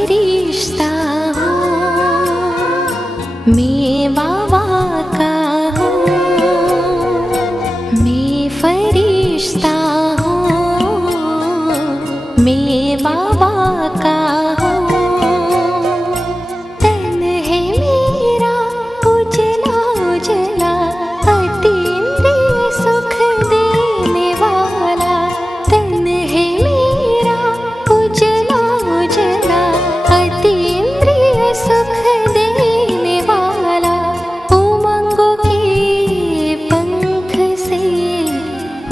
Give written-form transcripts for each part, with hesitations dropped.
फरिश्ता हूँ, मैं बाबा का हूँ। मैं फरिश्ता हूँ, मैं बाबा का हूँ। तन है मेरा उजला उजला, अतीन्द्रिय सुख देने वाला। तन है मेरा उजला उजला, अतीन्द्रिय सुख देने वाला। उमंगों के पंख से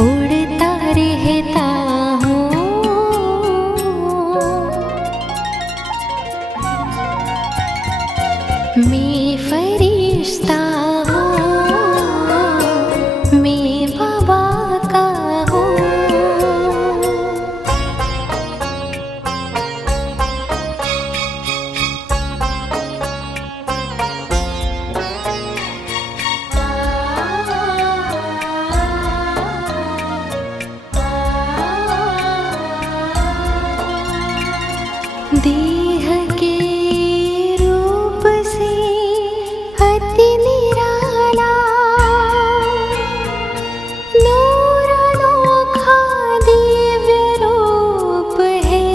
उड़ता रहता हूँ। मैं फरिश्ता हूँ, मैं बाबा का हूँ। देह के रूप से अति निराला, नूर अनोखा दिव्य रूप है।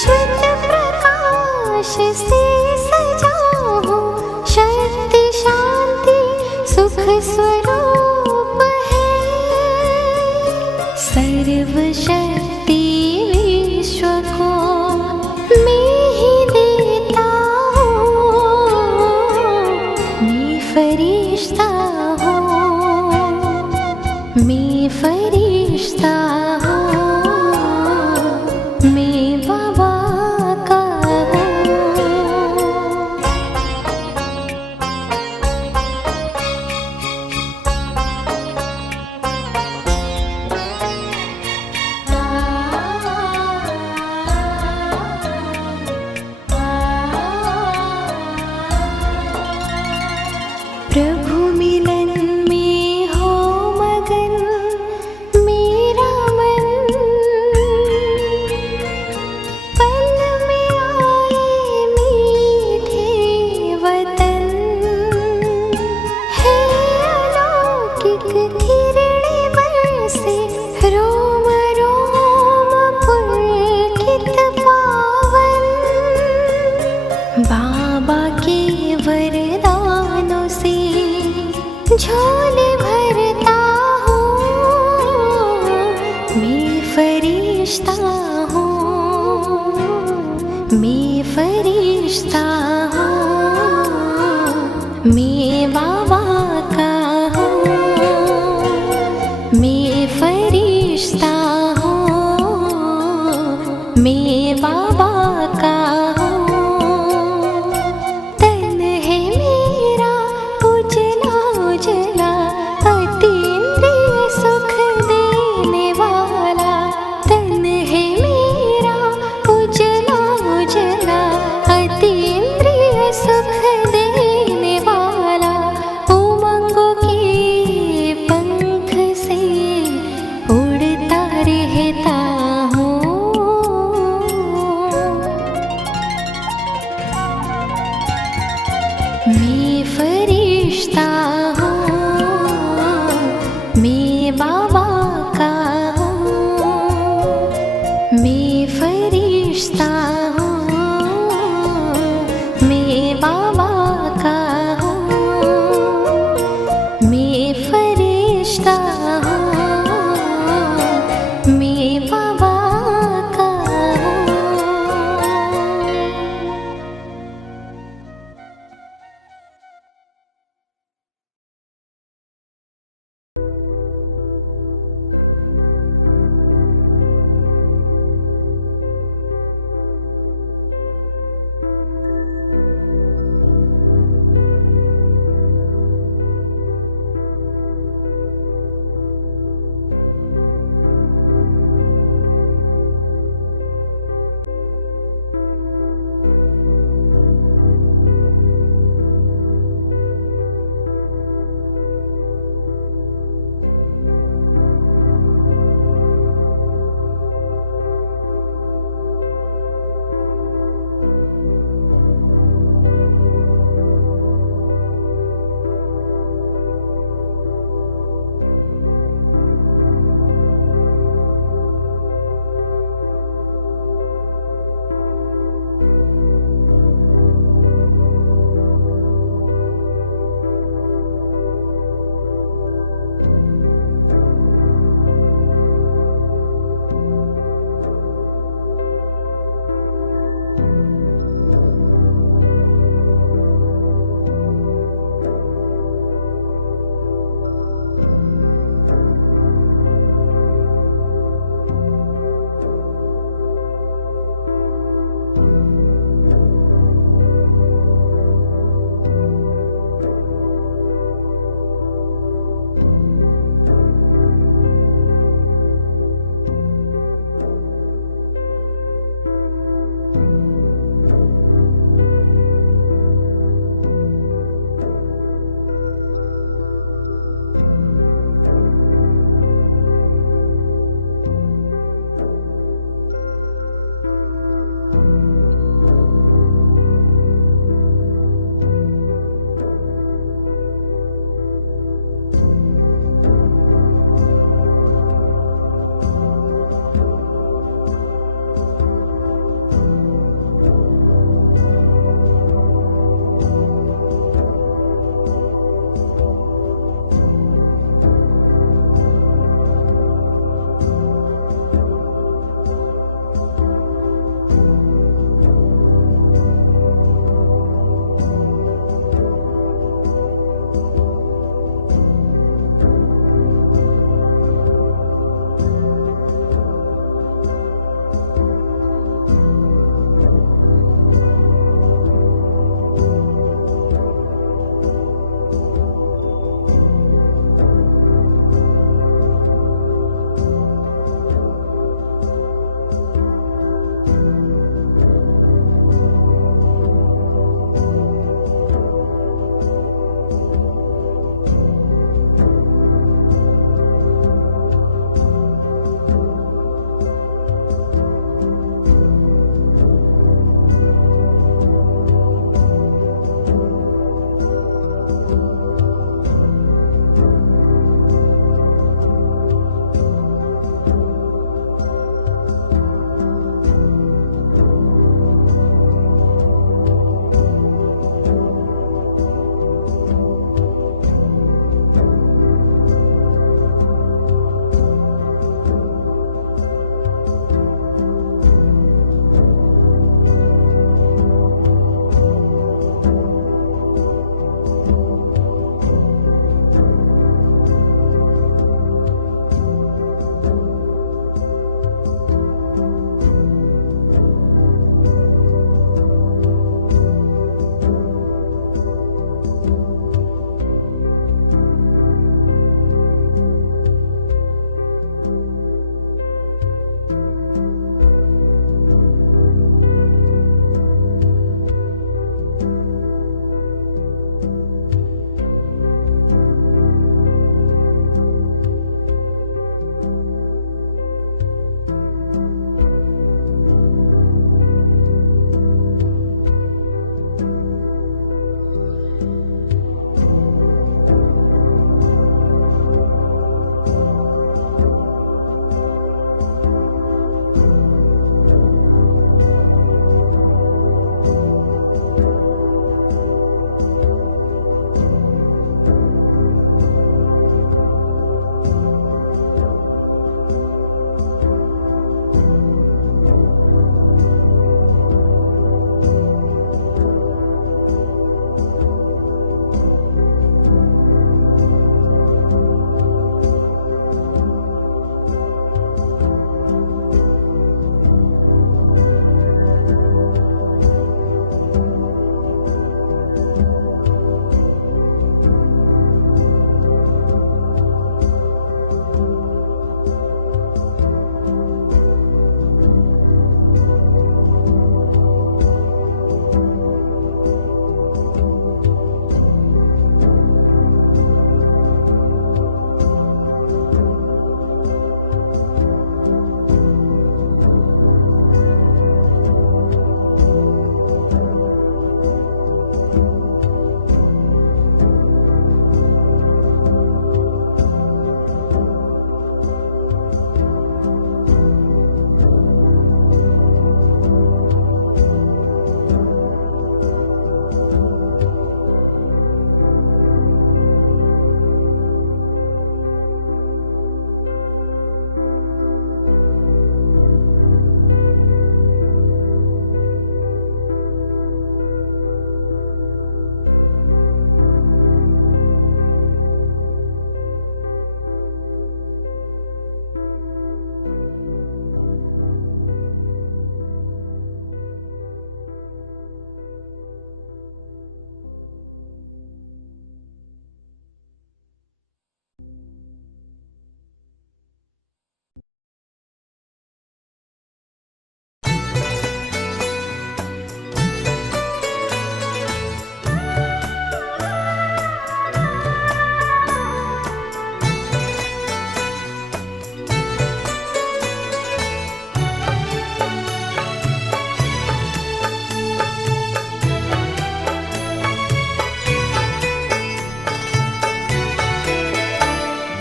श्वेत प्रकाश से सजा हूँ, शक्ति शांति सुख स्वरूप है। सर्वशक्ति विश्व को मैं ही देता हूँ। मैं फरिश्ता हूँ, मैं फरिश्ता हूँ, मैं बाबा का हूँ। प्रभु मिलन में हो मगन मेरा मन, पल में आए मीठे वतन। है अलौकिक किरणें बरसे, रोम रोम पुलकित पावन। बाबा के वरदानों से झोले भरता हूँ। मैं फरिश्ता हूँ, मैं फरिश्ता हूँ, मैं बाबा का हूँ। मैं फरिश्ता हूँ, मैं बाबा का हूँ। तन है मेरा उजला उजला, अतीन्द्रिय सुख देने वाला। तन है मेरा उजला उजला, अतीन्द्रिय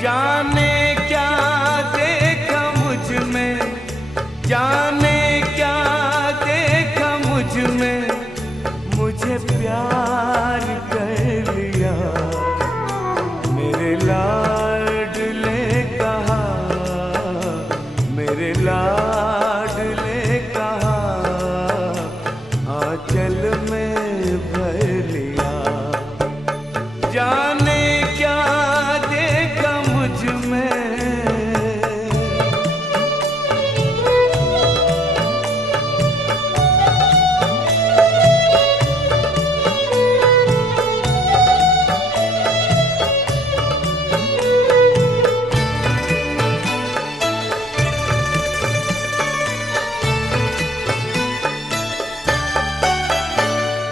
जाने क्या देखा मुझ में, जाने क्या देखा मुझ में, मुझे प्यार कर लिया। मेरे लाडले कहा, मेरे लाडले कहा, आंचल में भर लिया। जाने क्या देखा मुझ में,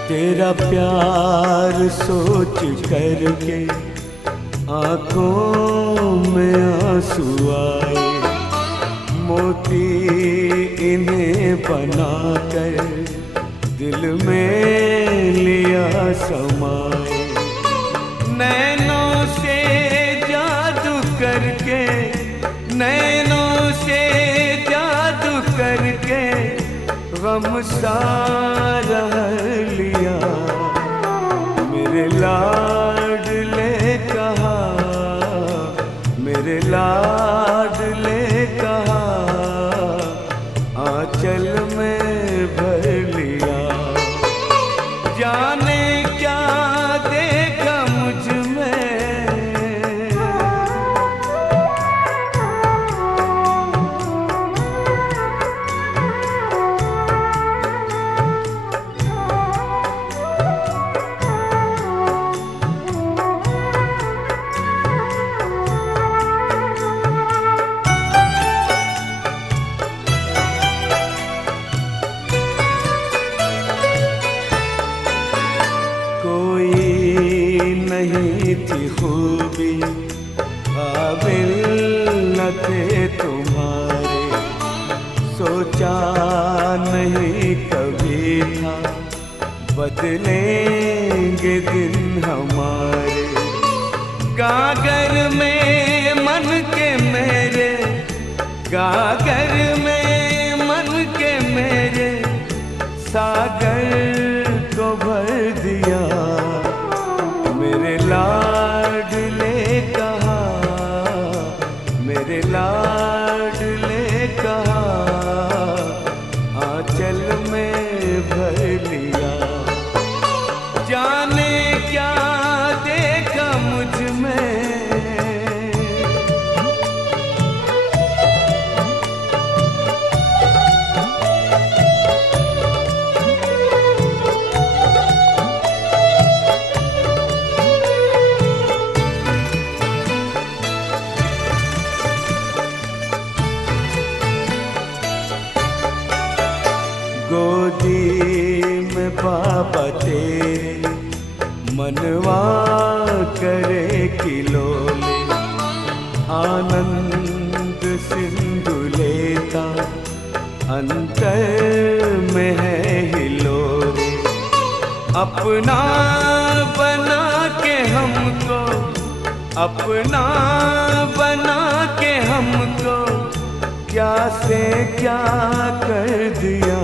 तेरा प्यार सोच करके आंखों में आंसू आए। मोती इन्हें बनाकर दिल में लिया समाए। नैनों से जादू करके, नैनों से जादू करके गम सारा लिया। मेरे लाडले कहा, मेरे लाडले कहा, आंचल में भर लिया। जाने क्या देखा मुझ में, नहीं थी खूबी काबिल न थे तुम्हारे। सोचा नहीं कभी था बदलेंगे दिन हमारे। गागर में मन के मेरे, गागर में मन के मेरे, सागर को भर दिया। मेरे लाडले कहा, मेरे लाडले कहा, आंचल में भर लिया। जाने क्या देखा मुझ में, गोदी में बाबा तेरे मनवा करे किलोले। आनंद सिंधु लेता अंतर में है हिलोरे। अपना बना के हमको, अपना बना के हमको, क्या से क्या कर दिया।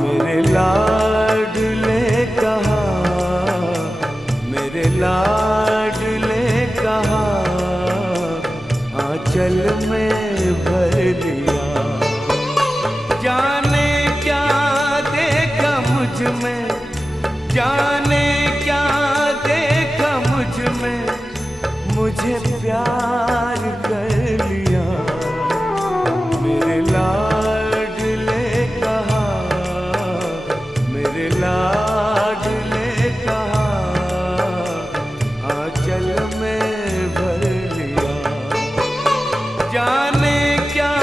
मेरे लाडले कहा, मेरे लाडले कहा, आंचल में भर दिया। जाने क्या देखा मुझ में, जाने क्या देखा मुझ में, मुझे प्यार कर लिया। मेरे लाडले कहा, मेरे लाडले कहा, आंचल में भर लिया। जाने क्या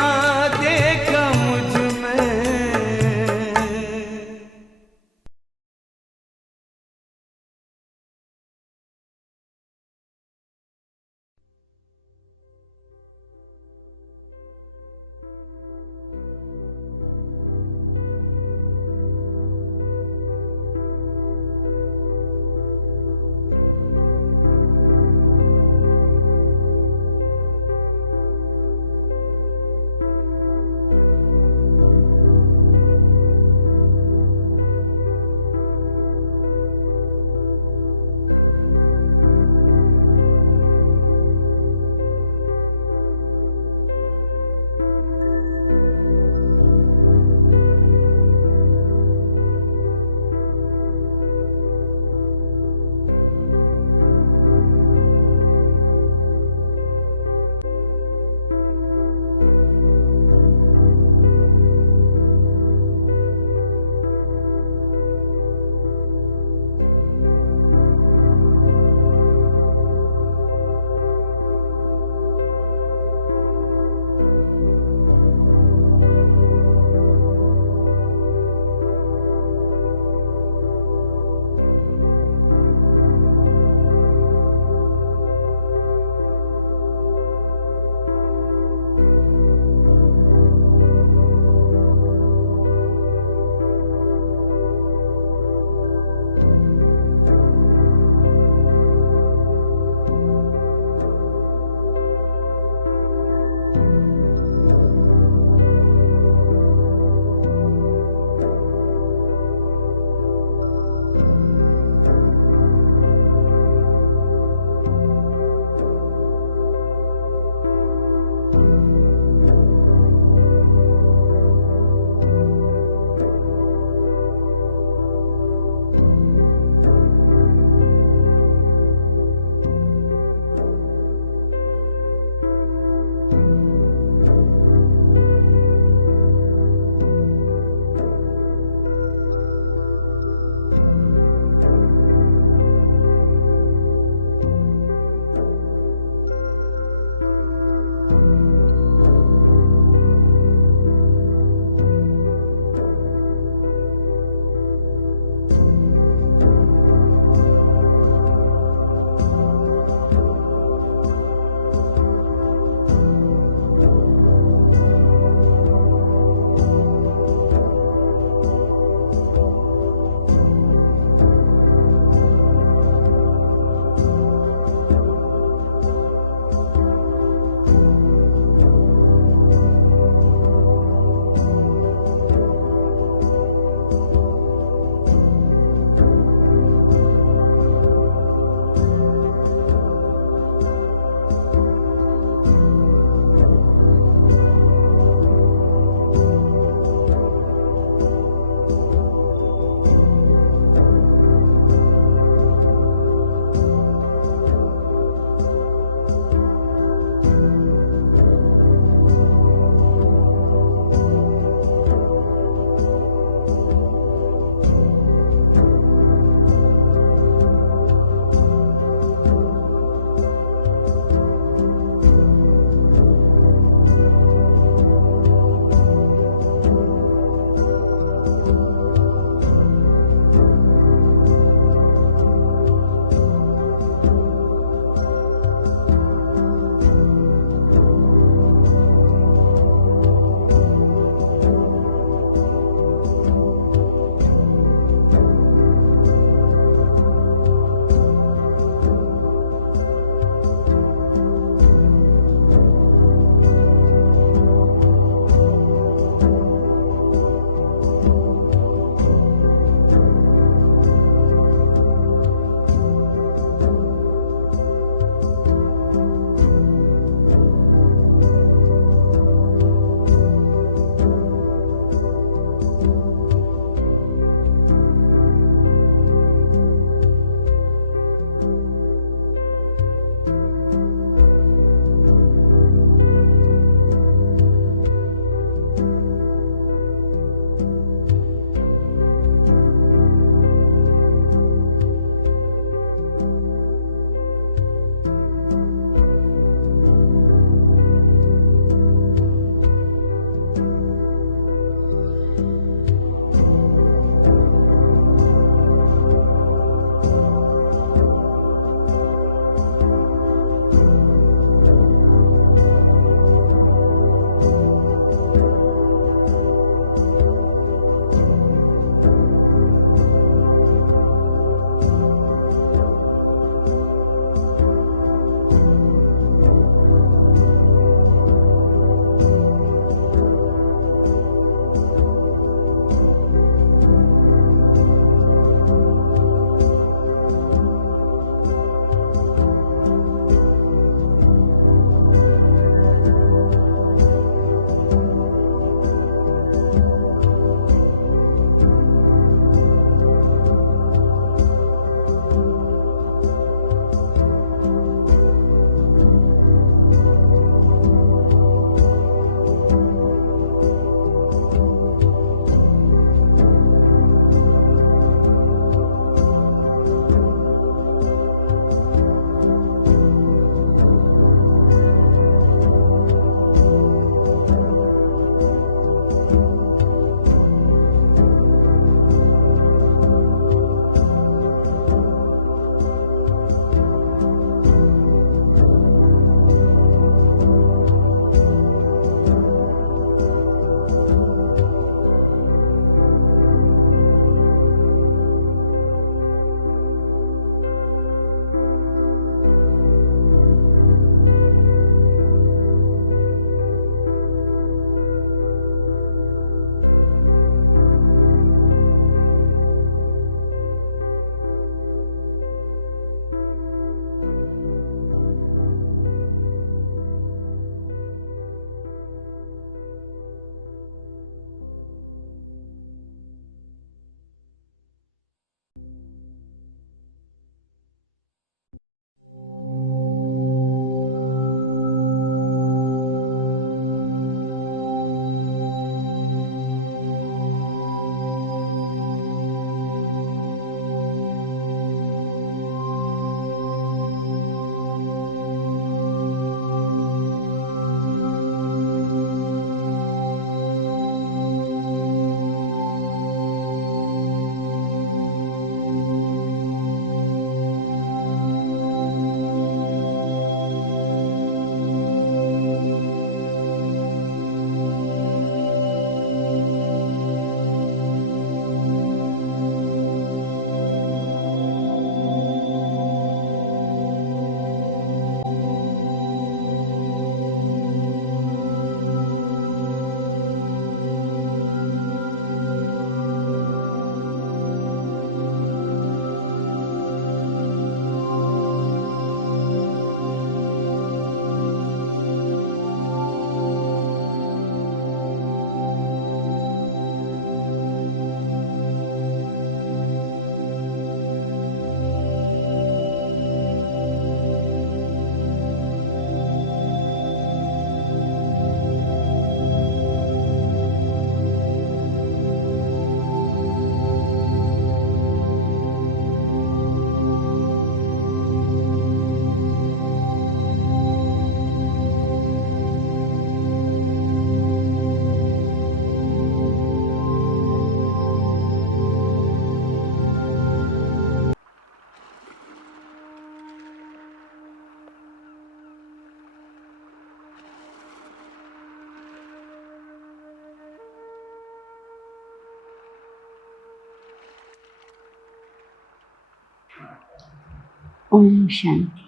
ఓం శాంతి.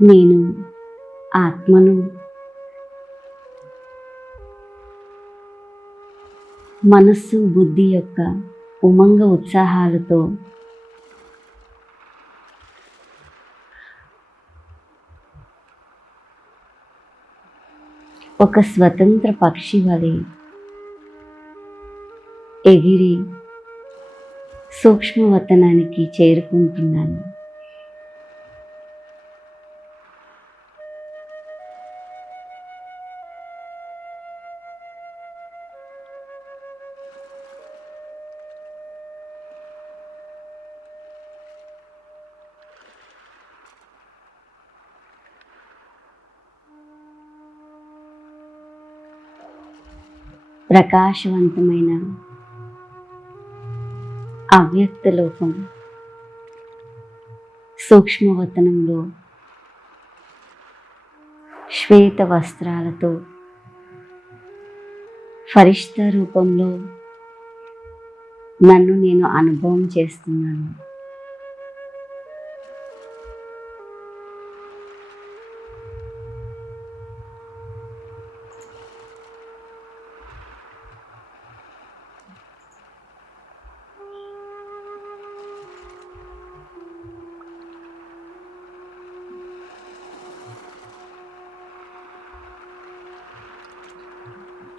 నేను ఆత్మను. మనస్సు బుద్ధి యొక్క ఉమంగ ఉత్సాహాలతో ఒక స్వతంత్ర పక్షి వలె ఎగిరి సూక్ష్మవతనానికి చేరుకుంటున్నాను. ప్రకాశవంతమైన అవ్యక్త లోకం సూక్ష్మవతనంలో శ్వేత వస్త్రాలతో ఫరిష్తా రూపంలో నన్ను నేను అనుభవం చేస్తున్నాను.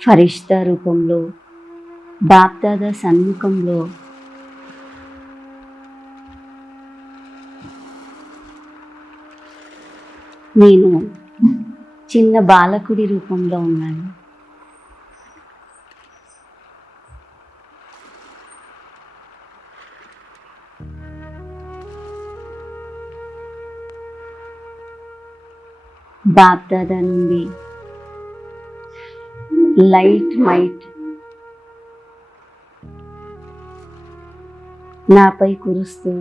ఫరిష్తా రూపంలో బాప్దాదా సన్ముఖంలో నేను చిన్న బాలకుడి రూపంలో ఉన్నాను. బాప్దాదా నుండి లైట్ మైట్ నాపై కురుస్తూ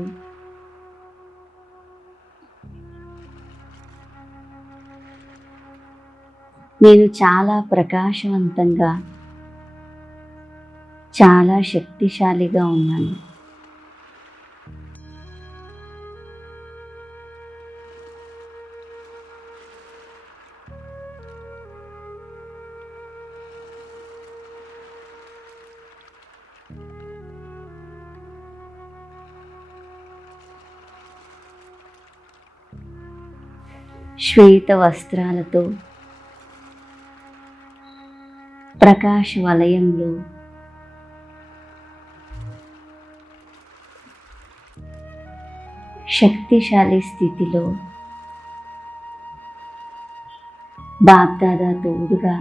నేను చాలా ప్రకాశవంతంగా చాలా శక్తిశాలిగా ఉన్నాను. శ్వేత వస్త్రాలతో ప్రకాశ వలయంలో శక్తిశాలి స్థితిలో బాప్దాదా తోడుగా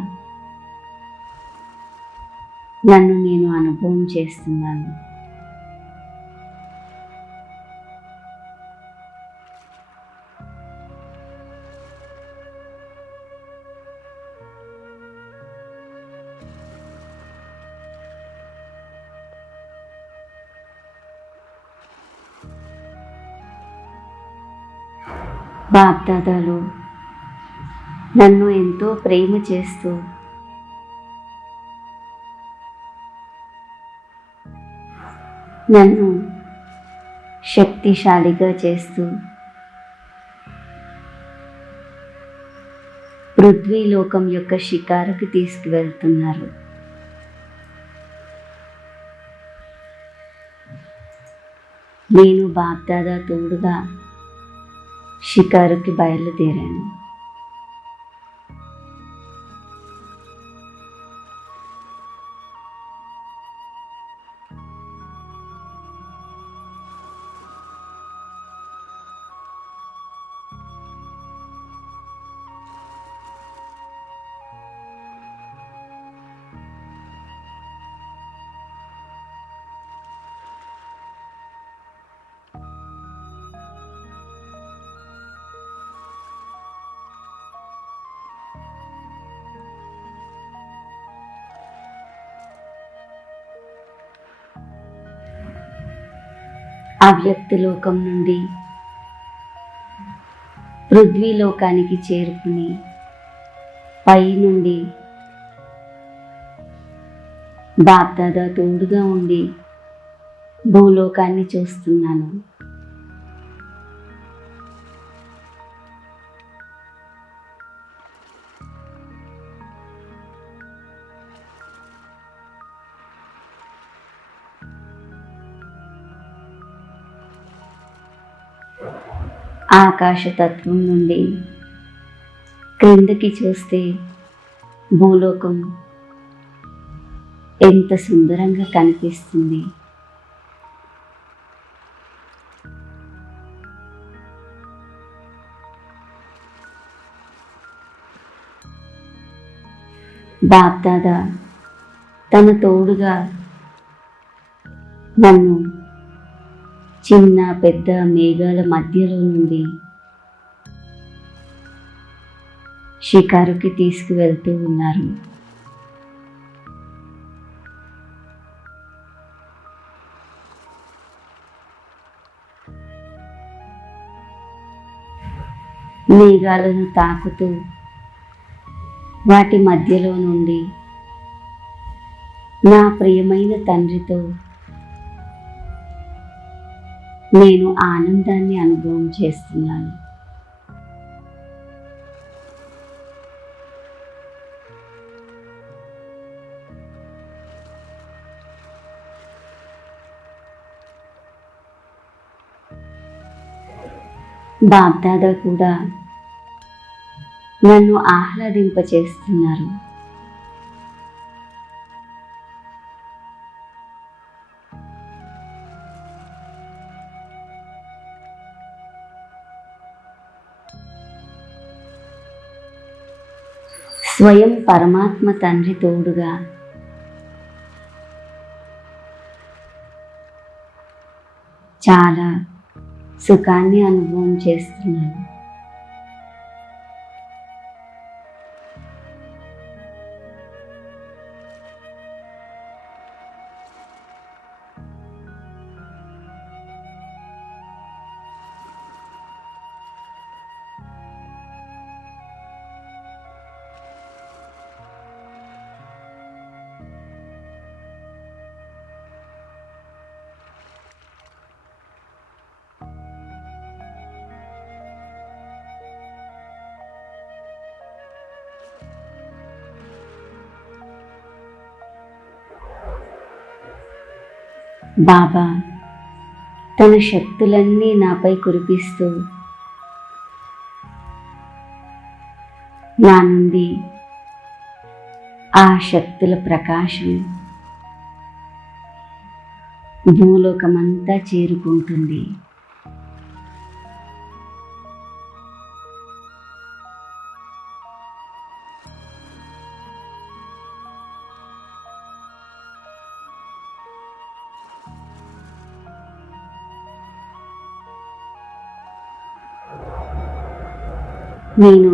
నన్ను నేను అనుభవం చేస్తున్నాను. బాప్దాదాలు నన్ను ఎంతో ప్రేమ చేస్తూ నన్ను శక్తిశాలిగా చేస్తూ పృథ్వీలోకం యొక్క షికారుకి తీసుకువెళ్తున్నారు. నేను బాప్దాదా తోడుగా షికారుకి బయలుదేరాను. అవ్యక్త లోకం నుండి పృథ్వీలోకానికి చేరుకుని పై నుండి బాప్దాదా తోడుగా ఉండి భూలోకాన్ని చూస్తున్నాను. ఆకాశతత్వం నుండి క్రిందకి చూస్తే భూలోకం ఎంత సుందరంగా కనిపిస్తుంది. బాప్దాదా తన తోడుగా నన్ను చిన్న పెద్ద మేఘాల మధ్యలో నుండి షికారుకి తీసుకువెళ్తూ ఉన్నారు. మేఘాలను తాకుతూ వాటి మధ్యలో నుండి నా ప్రియమైన తండ్రితో నేను ఆనందాన్ని అనుభవం చేస్తున్నాను. బాప్దాదా కూడా నన్ను ఆహ్లాదింపచేస్తున్నారు. స్వయం పరమాత్మ తండ్రి తోడుగా చాలా సుఖాన్ని అనుభవం చేస్తున్నాను. బాబా తన శక్తులన్నీ నాపై కురిపిస్తూ నా నుండి ఆ శక్తుల ప్రకాశం భూలోకమంతా చేరుకుంటుంది. నేను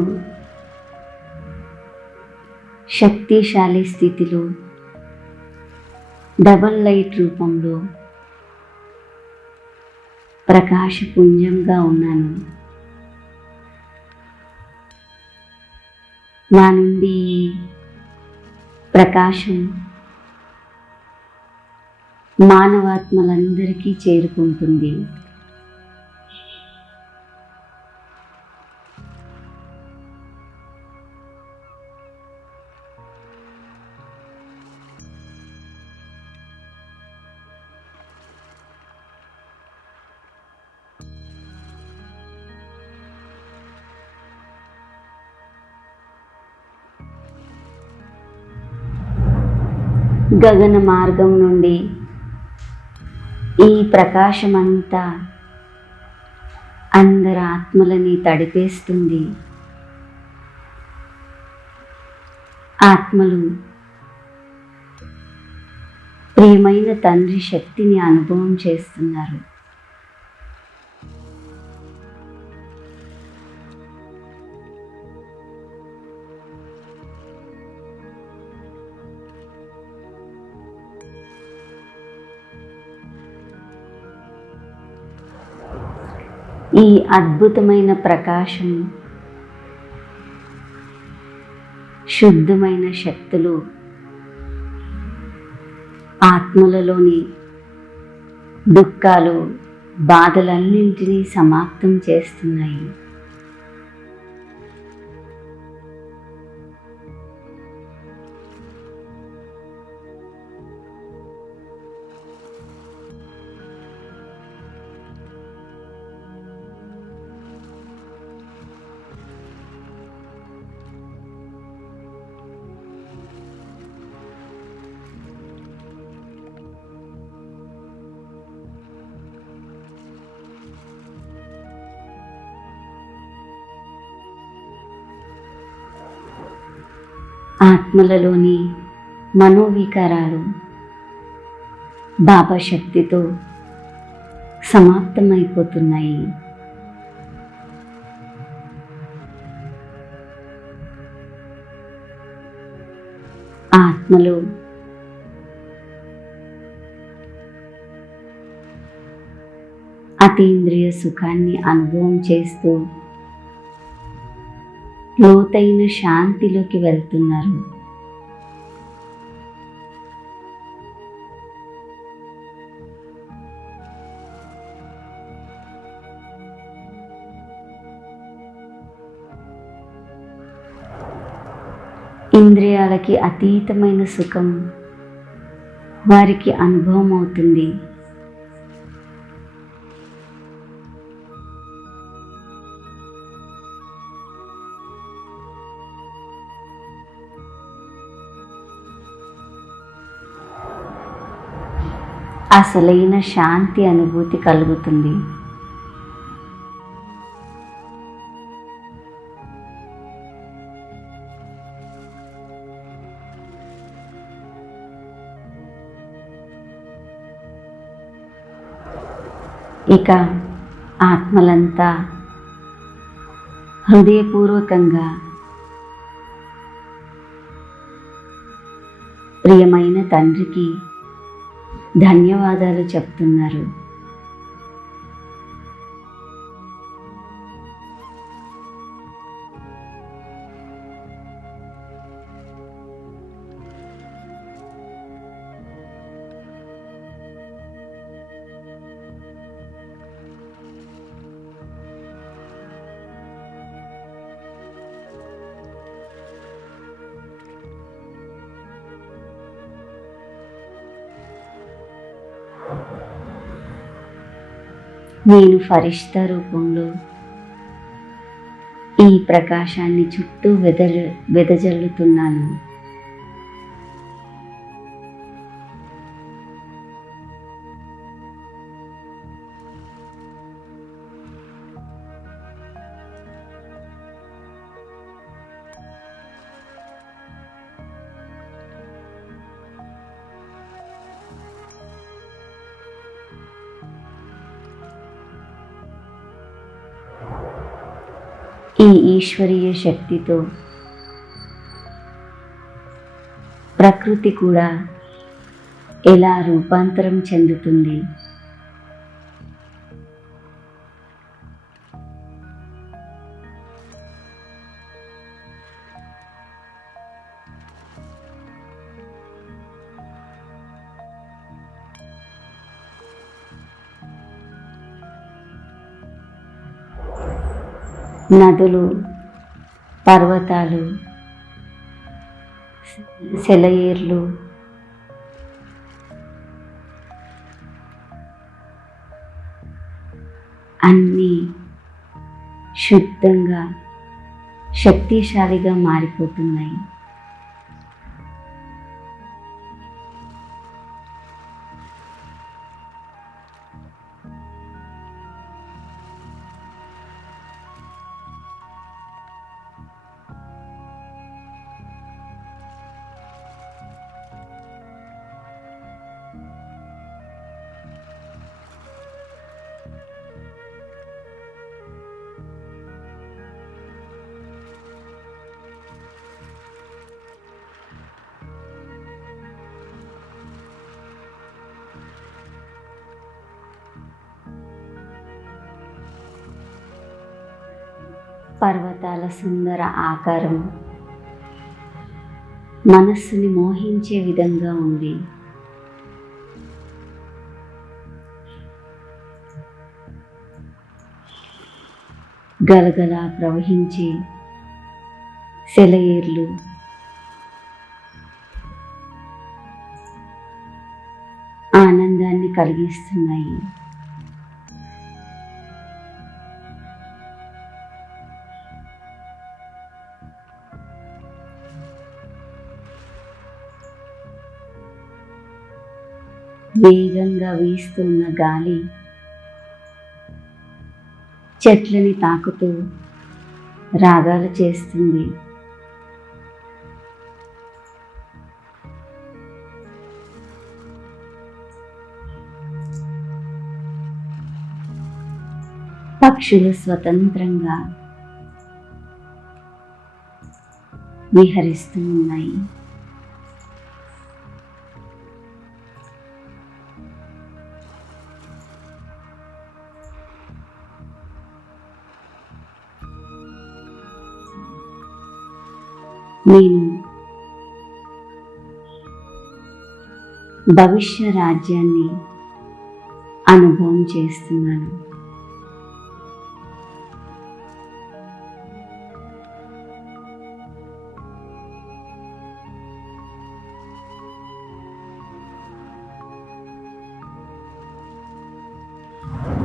శక్తిశాలి స్థితిలో డబల్ లైట్ రూపంలో ప్రకాశపుంజంగా ఉన్నాను. నా నుండి ప్రకాశం మానవాత్మలందరికీ చేరుకుంటుంది. గగన మార్గం నుండి ఈ ప్రకాశమంతా అందరి ఆత్మలని తడిపేస్తుంది. ఆత్మలు ప్రియమైన తండ్రి శక్తిని అనుభవం చేస్తున్నారు. ఈ అద్భుతమైన ప్రకాశం, శుద్ధమైన శక్తులు ఆత్మలలోని దుఃఖాలు, బాధలన్నింటినీ సమాప్తం చేస్తున్నాయి. ఆత్మలలోని మనోవికారాలు బాబా శక్తితో సమాప్తమైపోతున్నాయి. ఆత్మలు అతీంద్రియ సుఖాన్ని అనుభవం చేస్తూ లోతైన శాంతిలోకి వెళ్తున్నారు. ఇంద్రియాలకి అతీతమైన సుఖం వారికి అనుభవం అవుతుంది. అసలైన శాంతి అనుభూతి కలుగుతుంది. ఇక ఆత్మలంతా హృదయపూర్వకంగా ప్రియమైన తండ్రికి ధన్యవాదాలు చెప్తున్నారు. నేను ఫరిష్తా రూపంలో ఈ ప్రకాశాన్ని చుట్టూ వెదజల్లుతున్నాను. ఈ ఈశ్వరీయ శక్తితో ప్రకృతి కూడా ఎలా రూపాంతరం చెందుతుంది. నదులు, పర్వతాలు, సెలయేర్లు, అన్నీ శుద్ధంగా శక్తిశాలిగా మారిపోతున్నాయి. పర్వతాల సుందర ఆకారం మనస్సుని మోహించే విధంగా ఉంది. గలగలా ప్రవహించే సెలయేర్లు ఆనందాన్ని కలిగిస్తున్నాయి. వేగంగా వీస్తున్న గాలి చెట్లని తాకుతూ రాగాలు చేస్తుంది. పక్షులు స్వతంత్రంగా విహరిస్తూ ఉన్నాయి. నేను భవిష్య రాజ్యాన్ని అనుభవం చేస్తున్నాను.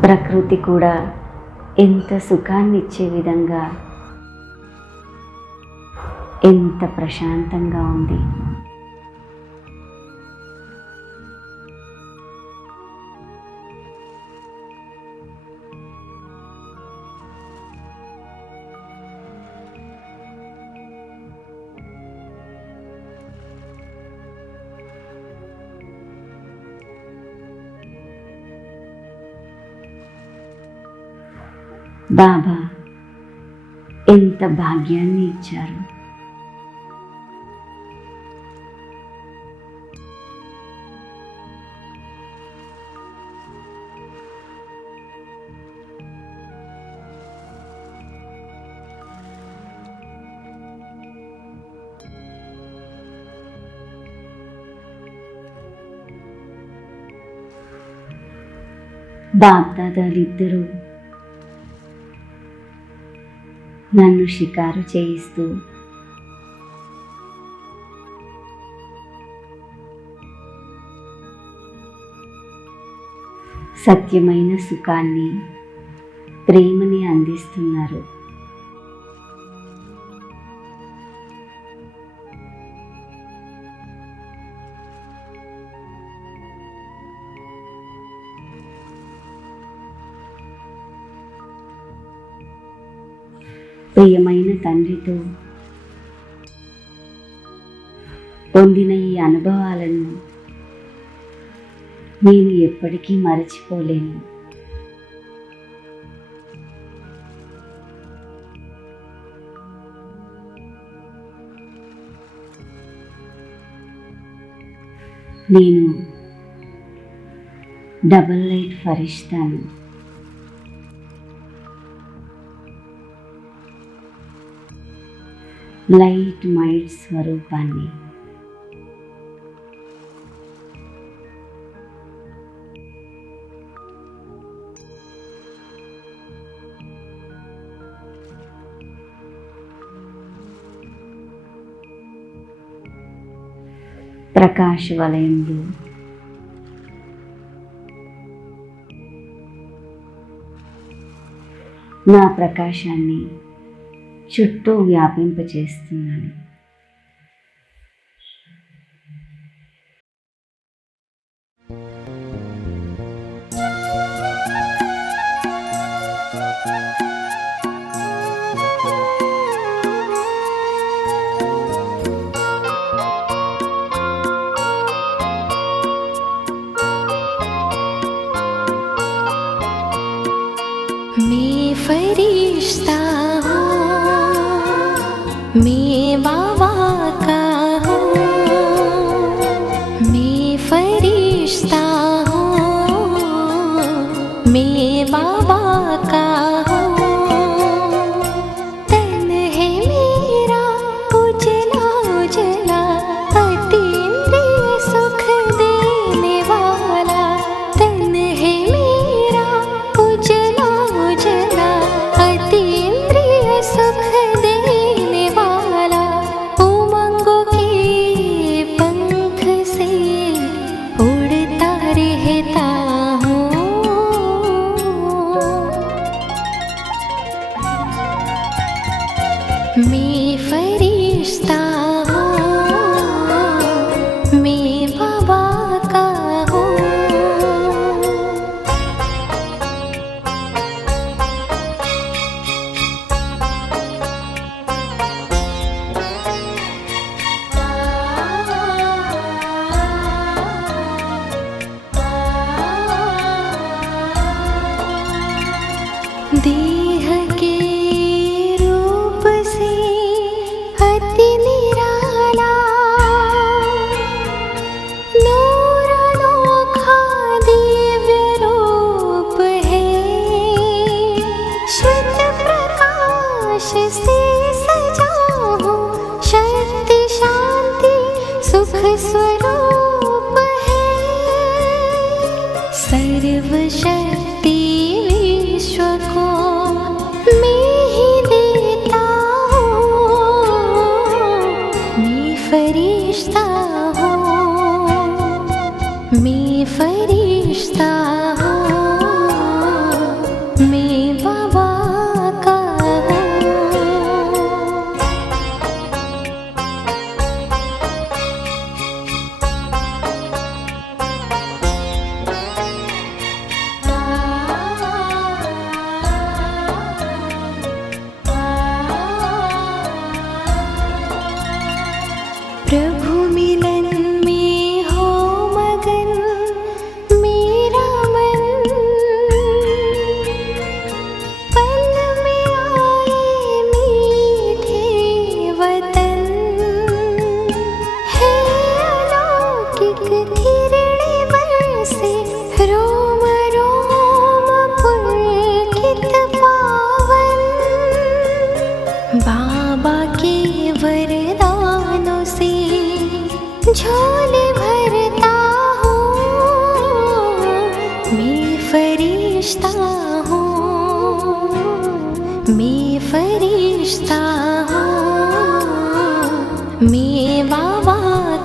ప్రకృతి కూడా ఎంత సుఖాన్ని ఇచ్చే విధంగా ఎంత ప్రశాంతంగా ఉంది. బాబా ఎంత భాగ్యాన్ని ఇచ్చారు. బాప్దాదాలిద్దరూ నన్ను షికారు చేయిస్తూ సత్యమైన సుఖాన్ని, ప్రేమని అందిస్తున్నారు. ప్రియమైన తండ్రితో పొందిన ఈ అనుభవాలను నేను ఎప్పటికీ మరచిపోలేను. నేను డబల్ లైట్ ఫరిష్తాను. లైట్ మైట్ స్వరూపాన్ని. ప్రకాశ వలయంలో నా ప్రకాశాన్ని చుట్టూ వ్యాపింపచేస్తున్నాను. मैं फरिश्ता हूँ, मैं सुख स्वरूप है, सर्वशक्ति विश्व को मैं ही देता हूँ। मैं फरिश्ता हूँ, मैं फरिश्ता हूँ, मैं बाबा का हूँ। प्रभु मिलन में हो मगन मेरा मन, पल में आए मीठे वतन, है अलौकिक किरणें बरसे, रोम रोम पुलकित पावन, बाबा के वरदानों से झोले भरता हूँ। मैं फरिश्ता हूँ, मैं फरिश्ता हूँ, मैं बाबा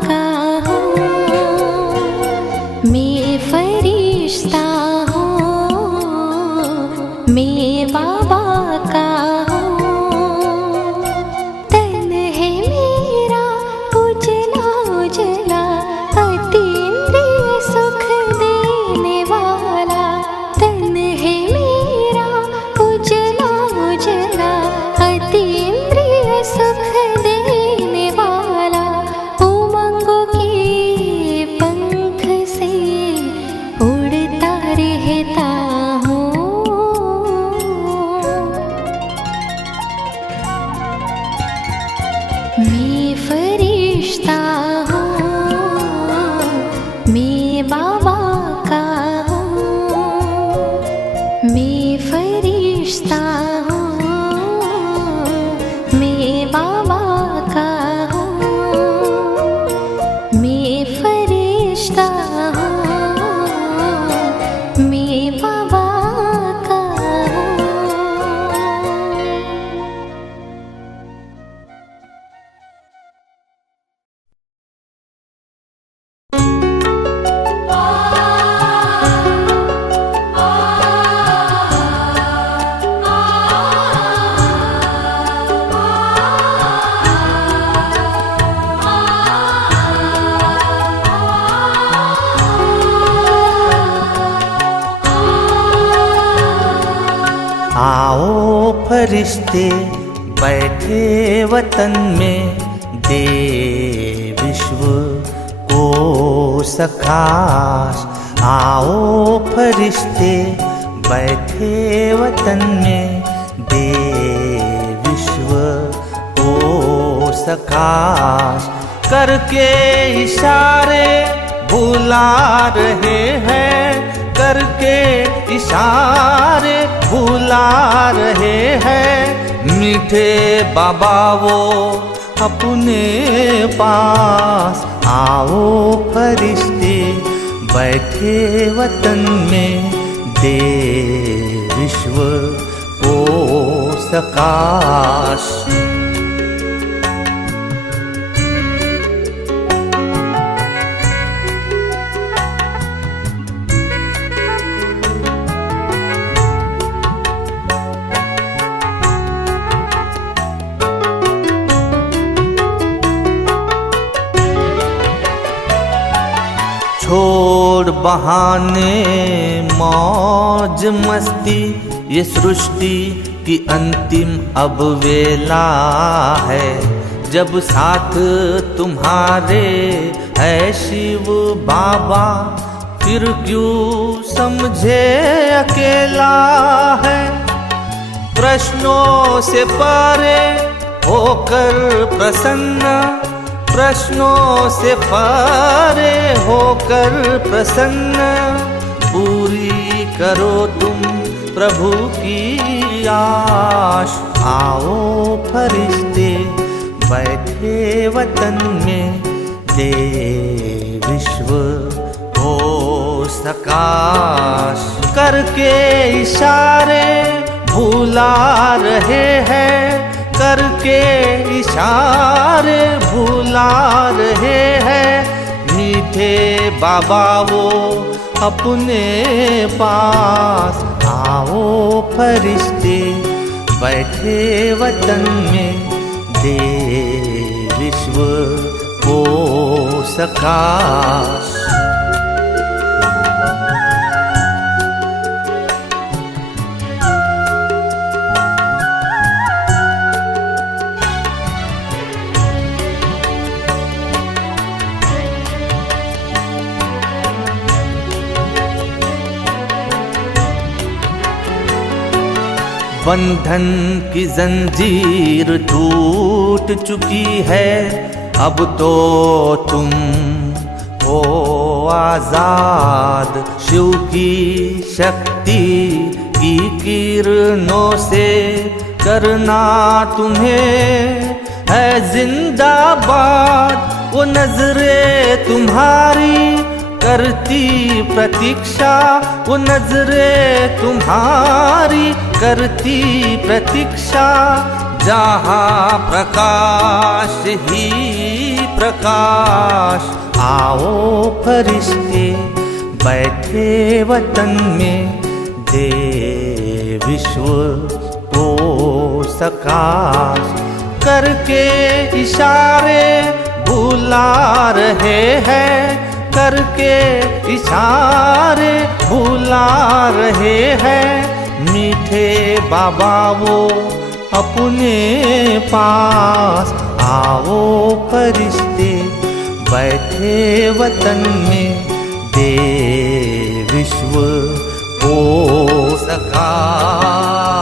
का हूँ। मैं फरिश्ता हूँ, मैं बाबा का हूँ। तन है मेरा उजला उजला, अतीन्द्रिय सुख देने वाला। तन है मेरा उजला उजला, अतीन्द्रिय सुख देने वाला। उमंगों के पंख से उड़ता रहता हूँ। मैं फरिश्ता हूँ, मैं बाबा का हूँ। मैं फरिश्ता हूँ, मैं बाबा का हूँ। मैं फरिश्ता हूँ, मैं बाबा का हूँ। आओ फरिश्ते बैठे वतन में, दे विश्व को सखाश। आओ फरिश्ते बैठे वतन में, दे विश्व को सखाश। करके इशारे बुला रहे हैं, करके इशारे बुला रहे हैं। मीठे बाबा वो अपने पास। आओ फरिश्ते बैठे वतन में, दे विश्व को सकाश। छोड़ बहाने मौज मस्ती, ये सृष्टि की अंतिम अब वेला है। जब साथ तुम्हारे है शिव बाबा, फिर क्यों समझे अकेला है। प्रश्नों से परे होकर प्रसन्न, प्रश्नों से परे होकर प्रसन्न। पूरी करो तुम प्रभु की आश। आओ फरिश्ते बैठे वतन में, दे विश्व को सकाश। करके इशारे भुला रहे हैं, करके इशारे भुला रहे हैं। मीठे बाबा वो अपने पास, आओ फरिश्ते बैठे वतन में, दे विश्व को सकाश। बंधन की जंजीर टूट चुकी है, अब तो तुम हो आजाद। शिव की शक्ति की किरणों से करना तुम्हें है जिंदाबाद। वो नजरे तुम्हारी करती प्रतीक्षा, वो नजरे तुम्हारी करती प्रतीक्षा। जहाँ प्रकाश ही प्रकाश, आओ फरिश्ते बैठे वतन में, दे विश्व को सकाश। करके इशारे भुला रहे हैं, करके इशारे भुला रहे हैं। मीठे बाबा वो अपने पास, आओ फरिश्ते बैठे वतन में, दे विश्व को सकाश।